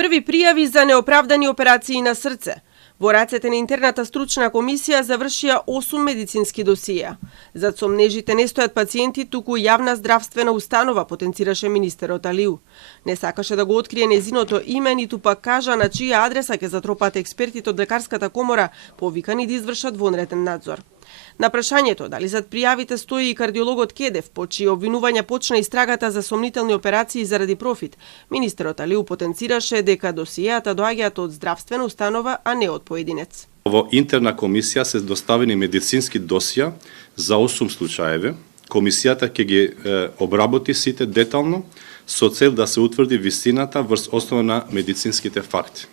Први пријави за неоправдани операции на срце. Во рацете на интерната стручна комисија завршија 8 медицински досија. Зад сомнежите не стојат пациенти, туку јавна здравствена установа, потенцираше министерот Алиу. Не сакаше да го открие незиното име, ниту пак кажа на чија адреса ќе затропат експертите од лекарската комора, повикани да извршат вонреден надзор. На прашањето дали зад пријавите стои и кардиологот Кедев, по чии обвинувања почна истрагата за сомнителни операции заради профит, министерот Алиу потенцираше дека досијата доаѓаат од здравствена установа, а не од поединец. Во интерна комисија се доставени медицински досија за 8 случаеви. Комисијата ќе ги обработи сите детално со цел да се утврди вистината врз основа на медицинските факти.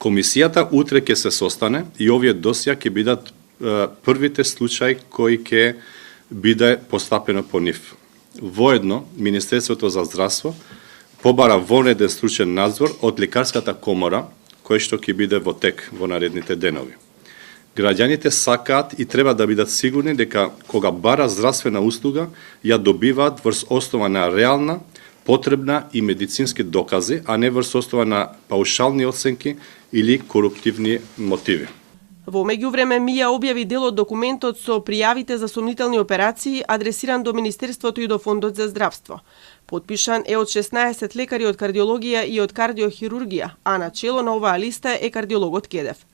Комисијата утре ќе се состане и овие досија ќе бидат првите случаи кои ќе биде постапено по нив. Воедно, Министерството за здравство побара вонреден стручен надзор од лекарската комора, кој што ќе биде во тек во наредните денови. Граѓаните сакаат и треба да бидат сигурни дека кога бара здравствена услуга, ја добиваат врз основа на реална, потребна и медицински докази, а не врз основа на паушални оценки или коруптивни мотиви. Во меѓувреме МИА објави дел од документот со пријавите за сомнителни операции адресиран до Министерството и до Фондот за здравство. Подпишан е од 16 лекари од кардиологија и од кардиохирургија, а на чело на оваа листа е кардиологот Кедев.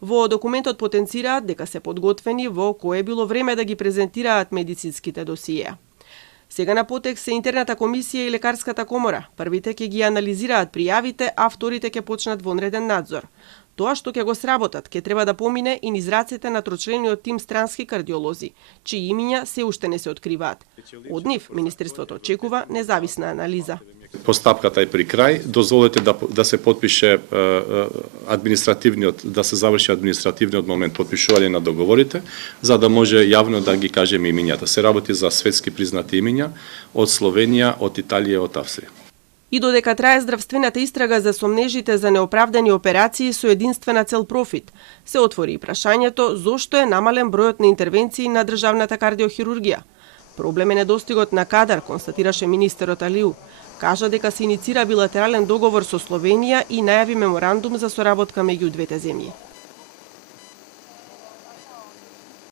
Во документот потенцираат дека се подготвени во кое било време да ги презентираат медицинските досија. Сега на потек се интерната комисија и лекарската комора. Првите ќе ги анализираат пријавите, а вторите ќе почнат вонреден надзор. Тоа што ќе го сработат ќе треба да помине и низ рацете на трочлениот тим странски кардиолози, чии имиња се уште не се откриваат. Од нив Министерството очекува независна анализа. Постапката е при крај. Дозволете да се подпише административниот, да се заврши административниот момент подпишување на договорите, за да може јавно да ги кажеме имињата. Се работи за светски признати имиња од Словенија, од Италија, од Австрија. И додека трае здравствената истрага за сомнежите за неоправдани операции со единствена цел профит, се отвори и прашањето зошто е намален бројот на интервенции на државната кардиохирургија. Проблем е недостигот на кадар, констатираше министерот Алиу. Кажа дека се иницира билатерален договор со Словенија и најави меморандум за соработка меѓу двете земји.